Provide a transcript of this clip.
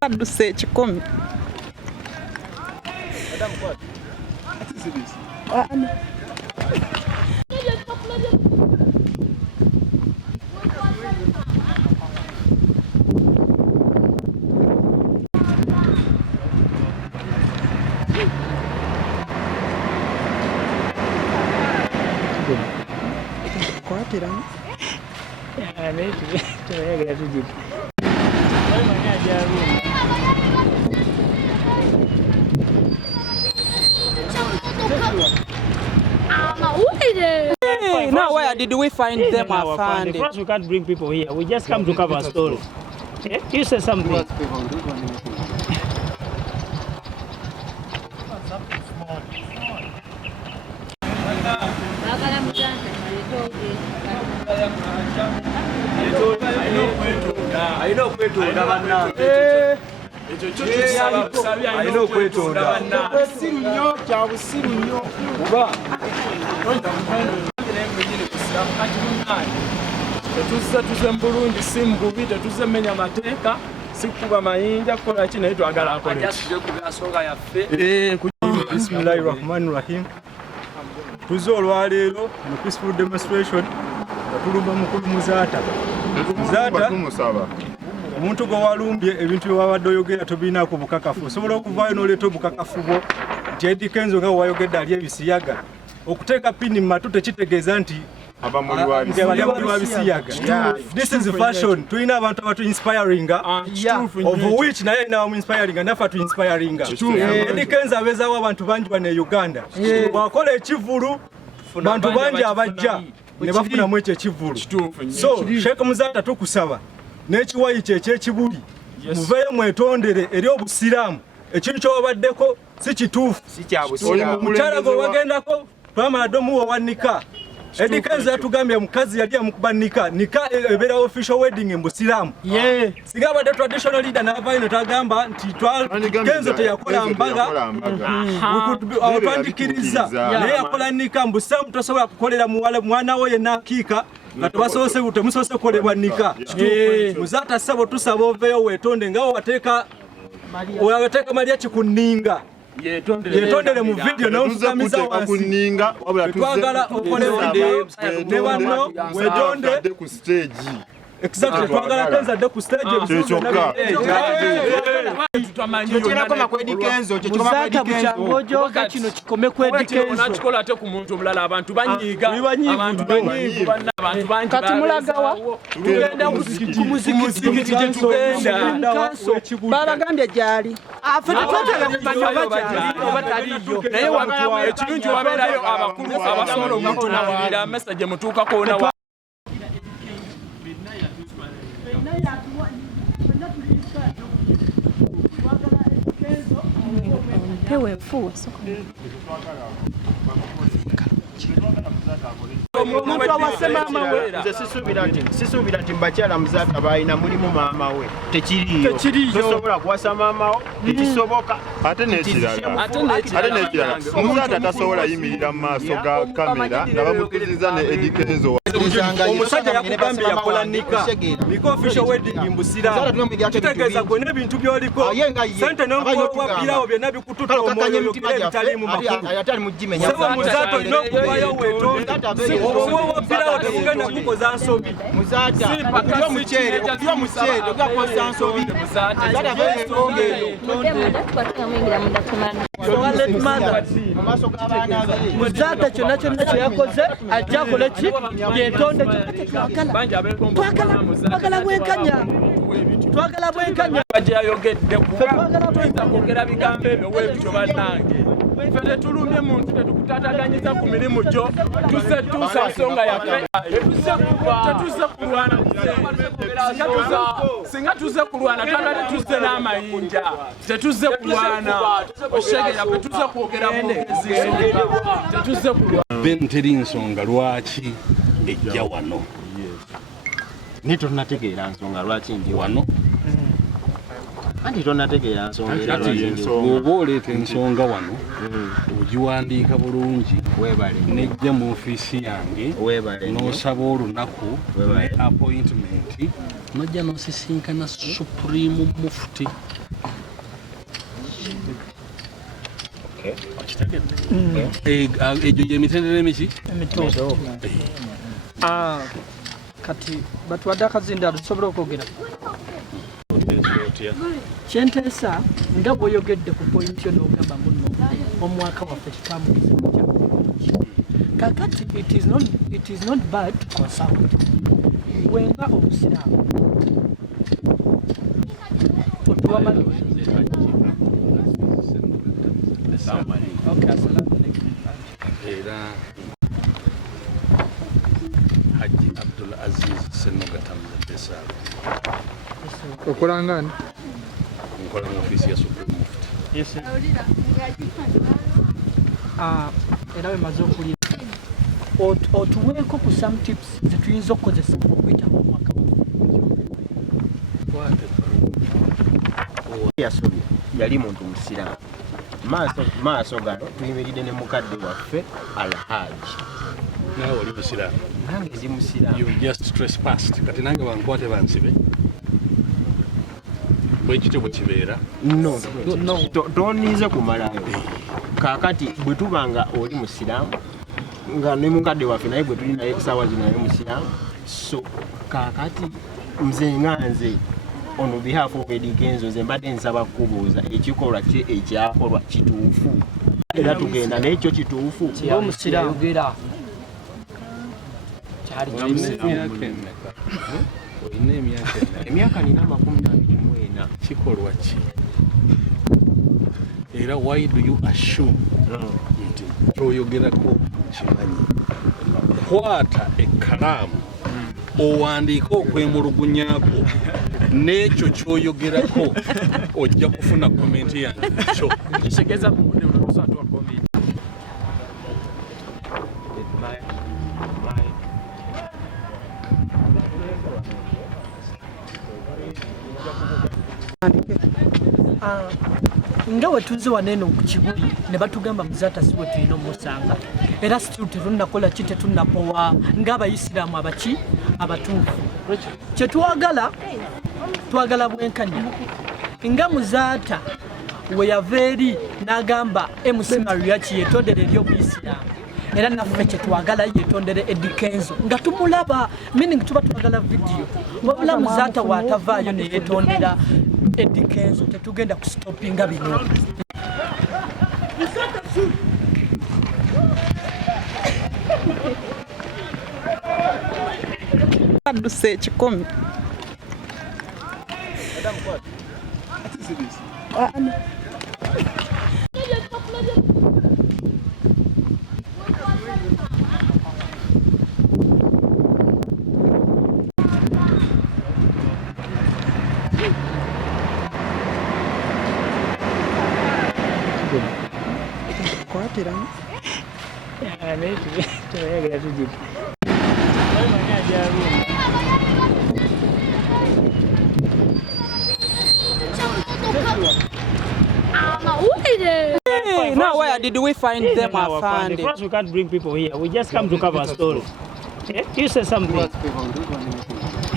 Adduse ekikumi. Kwatiramu. Now where did we find them? First, we can't bring people here. We just come to cover a story. Okay? You say something. Tuze mbulungi si mugubi tetuzemenya mateeka sikuba mayinja kukola ki naye twagala akole Bismillahirrahmanirrahim. Tuze olwaleero mu peaceful demonstration tulumba mukulu Muzaata. Omuntu gwe walumbye ebintu bye wabadde oyogera tobinaako bukakafu osobola okuvaayo n'oleeta obukakafu bwo nti Kenzo nga wayogedde ali ebisiyaga okuteeka pini mu matu tekitegeeza nti abamuli wa bisiyaga. This is fashion. Tulina abantu abatu inspiringa of which naye namu inspiringa nafa tu inspiringa. Kenzo abezawo abantu bangi bane Uganda wakola ekivulu bantu bangi abajja ne bafunamu ekyo ekivulu. So Sheikh Muzaata tukusaba n'ekiwayi kye ekyekibuli muveeyo mwetondere eri obusiraamu ekintu kyobaddeko si kituufu omukyala gwe wagendako twamala dde omuwa wanika Kenzo yatugambye mukazi yali amukuba nika ebeera official wedding embusiraamu singa abadde traditional leader n'avaayo netagamba nti Kenzo teyakola mbaga twandikiriza naye yakola nika mbusiraamu tosobola kukolera mwana wo yenna akiika nga temusoose kukolebwa nika. Muzaata ssabo tusaba oveeyo weetonde nga wateeka Maria kikuninga yetondere mu video n'omufukamiza wansi twagala okolewa ne banno weetonde exactly twagala Kenzo adde ku stage Muzaata bukyangojo ka kino kikome ku Kenzo nakikola ate ku muntu omulala abantu banyiiga abantu bangi katumulagawa tugenda ku muzikiti gye tugenda babagambye gyali afe tetwetaaga kumanya oba taliyo naye ekirungi wabeerayo abakulu abasobola okutunabulira message mutuukako ona omuntu awase maama we nze sisuubira nti mubakyala Muzaata balina mulimu maama we tekiriyo tosobola kuwasa maama wo tekisoboka ate n'ekirala Muzaata tasobola yimirira mu maaso ga kamera nga bamutuziza ne Kenzo omusajja yakugambye yakola nika official wedding mbusiraamu kitegeeza gwe n'ebintu by'oliko sente n'okuwapirawo byonna bikututa omwoyo bitaliimu makulu sebo Muzaata olina okuvayo weetonde oba wapirawo tekugenda kukoza nsobi okutywa omuceere okugakoza nsobi Muzaata kyonna kyonna kyeyakoze ajja akole ki yeetonde twagala bwenkanya bajja yayogedde tuyinza kwogera bigambo ebyo weebityo bannange ffe tetulumye muntu tetukutataganyiza ku mirimu gyo tuzze tuusa nsonga yaffe tetuzze kulwana singa tuzze kulwana twagala tuzze n'amayinja tetuzze kulwana oshege yaffe tuzze kwogera mwogezi tetuzze kulwana teri nsonga lwaki ejja wano ni tonategeera nsonga lwaki ndi wano anti tonategeera nsonga bw'oba oleeta ensonga wano ogiwandiika bulungi nejja mu ofiisi yange n'osaba olunaku ne appointment nojja n'osisinkana Supreme Mufti. Egyo gy'emitendera emiki emituufu. Kati batuwadde akazindaalo tusobola okwogera. Kyenteesa nga bw'oyogedde ku pointi yo n'ogamba muno omwaka waffe kitambulisa kya kakati it is not bad to consult wenga obusiraamu era Haji Abdul Aziz Senogata Mzadesaalu okolangani nkola mu ofiisi ya Supreme Mufti. Era bemaze okulira otuweeko ku some tips zetuyinza okukozesa okuyitamu omwaka yasobye yali muntu musiraamu maaso gano tuyimiridde ne mukadde waffe Alhaji. Nawe oli musiraamu? Nange ndi musiraamu. You just trespassed. Kati nange bankwate bansibe bwekityo bwe kibeera. No, tonize kumalayo. Kakati bwe tuba nga oli musiraamu nga ne mukadde waffe naye bwe tuli naye kusaawa zino naye musiraamu, so kakati nze nga nze on behalf of Eddie Kenzo nze mbadde nsaba kubuuza ekikolwa kye ekyakolwa kituufu era tugenda n'ekyo kituufu omusiraamu kyali emyaka nina 24. Kikolwa ki era why do you assume nti kyoyogerako kimanyi? Kwata ekkalaamu owandiika okwemulugunyako n'ekyo kyoyogerako ojja kufuna komenti yange kyo kisegeza munde unakusatwa komenti. Nga wetuze waneeno ku Kibuli ne batugamba Muzaata si bwe tulina omusanga era still tetunnakola ki tetunnapowa ng'Abayisiraamu abatuufu. Kye twagala bwenkanya nga Muzaata we yava eri n'agamba MC Mariachi yeetondere eri Obuyisiraamu era naffe kye twagala yeetondere Eddie Kenzo nga tumulaba meaning tuba twagala vidiyo wabula Muzaata waatavaayo ne yeetondera Eddie Kenzo tetugenda kustopinga bino. Adduse ekikumi. Kwatiramu. Now where did we find them? First, we can't bring people here. We just come to cover a story. You say something.